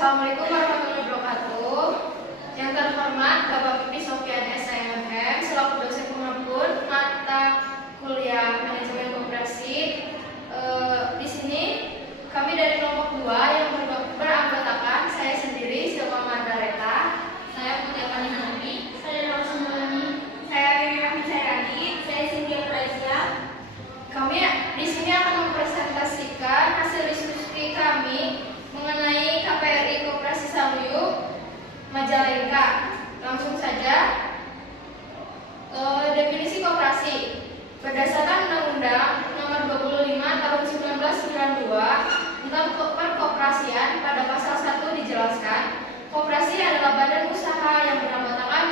Assalamualaikum warahmatullahi wabarakatuh. Yang terhormat Bapak Pipi Sofyan SIMM selaku dosen pengampu mata kuliah manajemen koperasi. Di sini kami dari kelompok 2 yang beranggotakan saya sendiri Silva Margareta, saya Putri Pani, saya Rosa Melani, saya Riri Sairani, saya Cynthia Praisya. Kami di sini akan mempresentasikan hasil diskusi kami mengenai KPRI Koperasi Saluyu Majalengka. Langsung saja. Definisi koperasi berdasarkan Undang-Undang Nomor 25 Tahun 1992 tentang Perkoperasian, pada pasal 1 dijelaskan, koperasi adalah badan usaha yang beranggotakan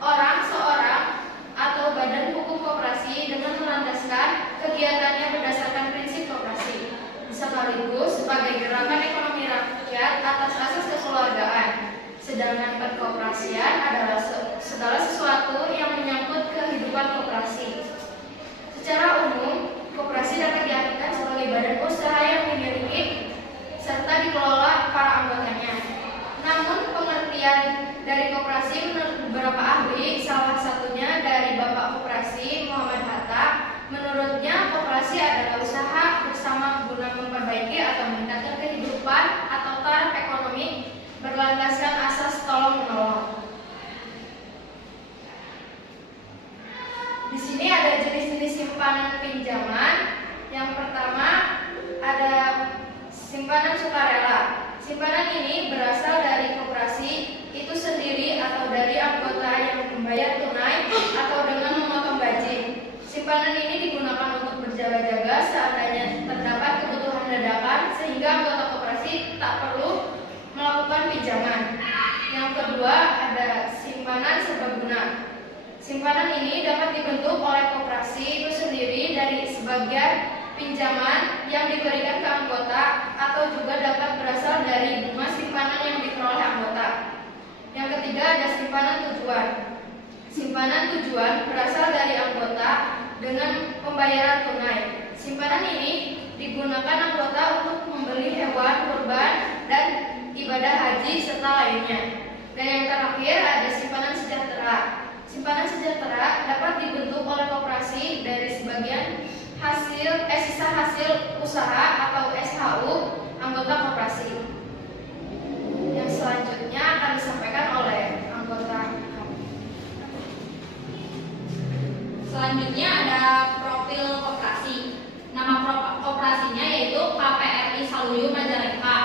orang seorang atau badan hukum koperasi dengan melandaskan kegiatannya berdasarkan prinsip koperasi, sekaligus sebagai gerakan ekonomi rakyat atas asas kekeluargaan. Sedangkan perkoperasian adalah segala sesuatu yang menyangkut kehidupan koperasi. Secara umum, koperasi dapat diartikan sebagai badan usaha yang dimiliki serta dikelola para anggotanya. Namun, pengertian dari koperasi menurut beberapa ahli, salah satunya dari Bapak Koperasi Muhammad Hatta, menurutnya koperasi adalah usaha bersama guna memperbaiki atau meningkatkan kehidupan atau taraf ekonomi berlandaskan asas tolong-menolong. Di sini ada jenis-jenis simpanan pinjaman. Yang pertama ada simpanan sukarela. Simpanan ini berasal dari koperasi itu sendiri atau dari anggota yang membayar tunai atau dengan memotong gaji. Simpanan ini digunakan untuk berjaga-jaga seandainya terdapat kebutuhan dadakan sehingga anggota koperasi tak perlu melakukan pinjaman. Yang kedua ada simpanan serbaguna. Simpanan ini dapat dibentuk oleh koperasi itu sendiri dari sebagian pinjaman yang diberikan ke anggota atau juga dapat berasal dari bunga simpanan yang diperoleh anggota. Yang ketiga ada simpanan tujuan. Simpanan tujuan berasal dari anggota dengan pembayaran tunai. Simpanan ini digunakan anggota untuk membeli hewan kurban dan ibadah haji serta lainnya. Dan yang terakhir ada simpanan sejahtera. Simpanan sejahtera dapat dibentuk oleh koperasi dari sebagian sisa hasil usaha atau SHU anggota koperasi. Yang selanjutnya akan disampaikan oleh anggota kami. Selanjutnya ada profil koperasi. Nama koperasinya yaitu KPRI Saluyu Majalengka.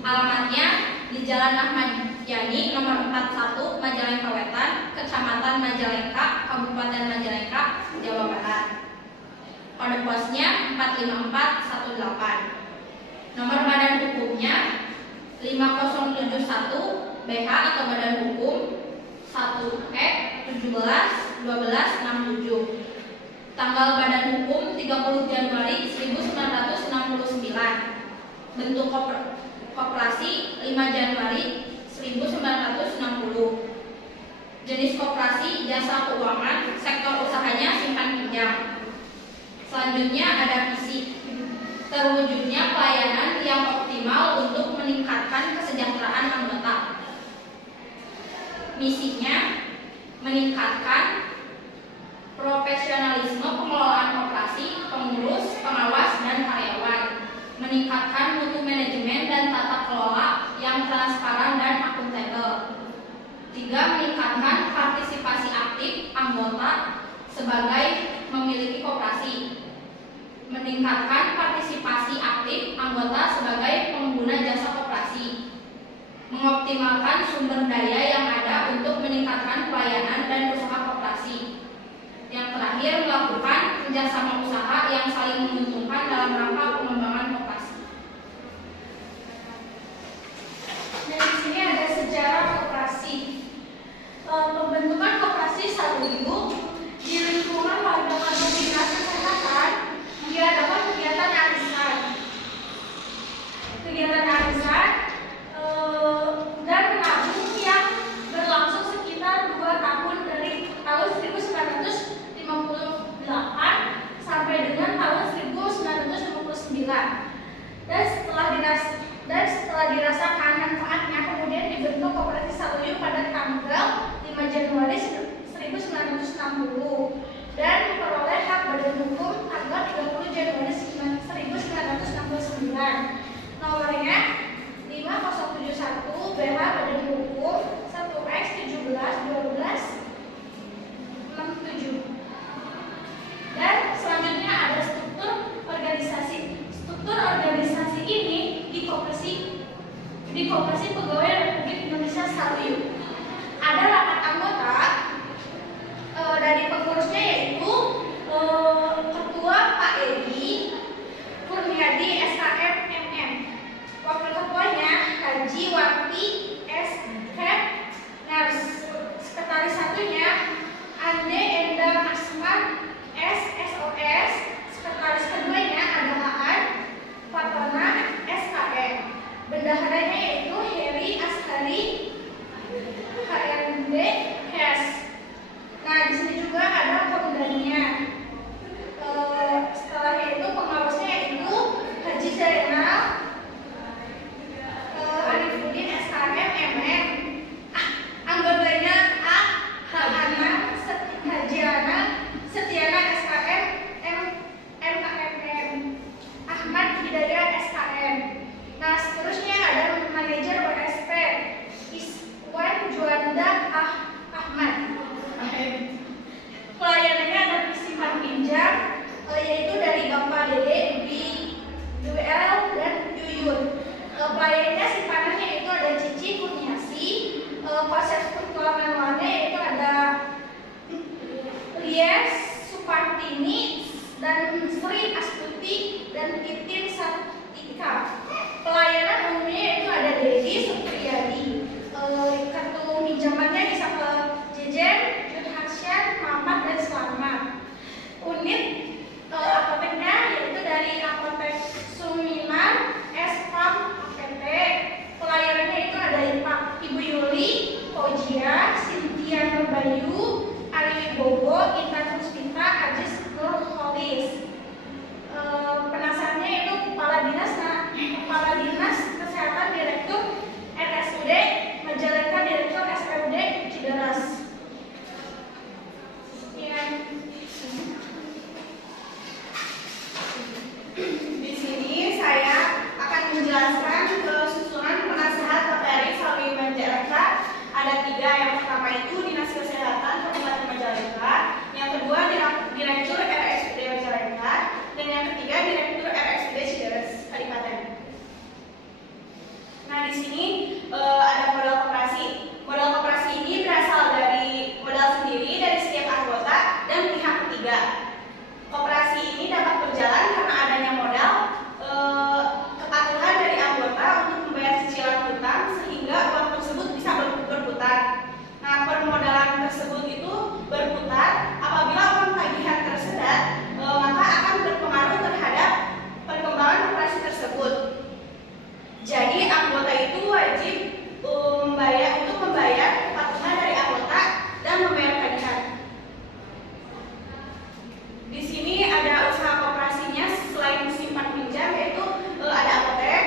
Alamatnya di Jalan Ahmad Yani nomor 41 Majalengka Wetan, Kecamatan Majalengka, Kabupaten Majalengka, Jawa Barat. Kode posnya 45418. Nomor badan hukumnya 5071 BH atau badan hukum 1E 17 1267. Tanggal badan hukum 30 Januari 1969. Bentuk koperasi 5 Januari 1960. Jenis koperasi jasa keuangan, sektor usahanya simpan pinjam. Selanjutnya ada misi. Terwujudnya pelayanan yang optimal untuk meningkatkan kesejahteraan anggota. Misinya meningkatkan profesionalisme pengelolaan koperasi, pengurus, pengawas, dan karyawan. Meningkatkan mutu manajemen dan tata kelola yang transparan dan akuntabel. 3. Meningkatkan partisipasi aktif anggota sebagai memiliki koperasi. Meningkatkan partisipasi aktif anggota sebagai pengguna jasa koperasi. Mengoptimalkan sumber daya yang ada untuk meningkatkan pelayanan dan usaha koperasi. Yang terakhir, melakukan kerjasama usaha yang saling menguntungkan dalam rangka pengembangan koperasi. Dan di sini ada sejarah koperasi. Pembentukan koperasi Saluyu di lingkungan warga kantor dinas kesehatan diadakan kegiatan arisan. Dan menabung yang berlangsung sekitar 2 tahun dari tahun 1958 sampai dengan tahun 1959. di Koperasi Pegawai Republik Indonesia Salim. Ada 8 anggota, dari pengurusnya yaitu Ketua Pak Edi Kurniadi SKM MM, Wakil Ketuanya Haji Wati S. Ners, Sekretaris satunya Ande Endang Asman S. SOS, Sekretaris keduanya ada Aan Fatona SKM, bendaharanya yaitu Heri Askari HRD HES. Nah, di sini juga ada pemdanya. Setelahnya itu pengawasnya yaitu Haji Zainal Arifudin SKM MM. Anggotanya A. Hana Hajiana Setiana SKM MKMM, Ahmad Hidayat SKM. Nah, seterusnya ada manajer WSP Iswan Juanda Ahmad. Pelayanannya ada simpan pinjam, yaitu dari Bapak Dede, BWL dan Yuyun. Pelayanannya simpanannya itu ada Cici Kurniasi, proses pengeluarannya yaitu ada Ries Supartini dan Sri Astuti dan Titin Satika. Pelayanan umumnya yaitu ada Dedi Supriyadi. Kartu pinjamannya bisa ke Jejen, Jurhasyan, Mamat dan Selamat. Unit apoteknya yaitu dari Apotek Suminar, Spam APT. Pelayanannya itu ada Ibu Yuli, Fojia, Cynthia Nurbayu, Ari Bobo, Intan Puspita, Ajis Nurholis. Penasehatnya itu Kepala Dinas Kesehatan Direktur RSUD Majalengka, Direktur SPUD Cideras. Di sini saya akan menjelaskan susunan penasehat TPRI Salim Majalengka. Ada 3. Yang pertama itu Dinas Kesehatan Kabupaten Majalengka, yang kedua Direktur RSUD Majalengka, dan yang ketiga Direktur RSUD Cideres Kadipaten. Nah, di sini ada modal koperasi. Modal koperasi ini berasal dari modal sendiri dari setiap anggota dan pihak ketiga. Koperasi ini dapat berjalan karena adanya modal, kepatuhan dari anggota untuk membayar cicilan hutang sehingga uang tersebut bisa berputar. Nah, permodalan tersebut itu berputar apabila uang tagihan tersedat, maka akan berpengaruh terhadap perkembangan koperasi tersebut. Jadi anggota itu wajib membayar kepatuhan dari anggota dan membayar tagihan. Di sini ada usaha koperasinya selain simpan pinjam, yaitu ada apotek,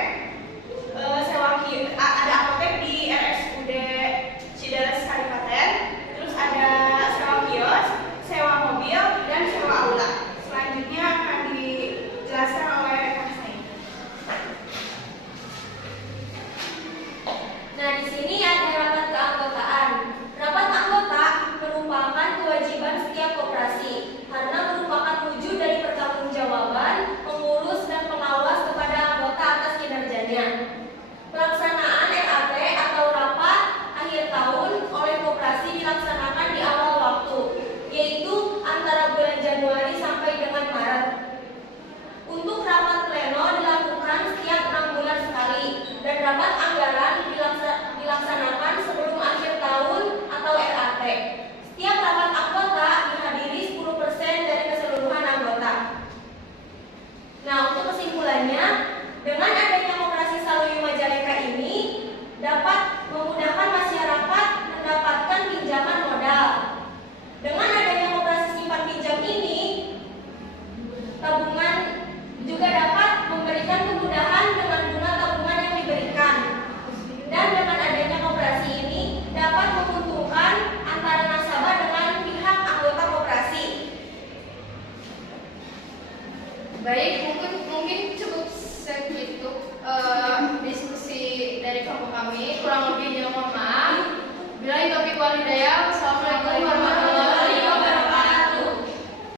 ada apotek di RSUD Cideres Kadipaten, terus ada sewa kios, sewa mobil, dan sewa aula. Selanjutnya akan dijelaskan oleh Kak Sain. Nah, di sini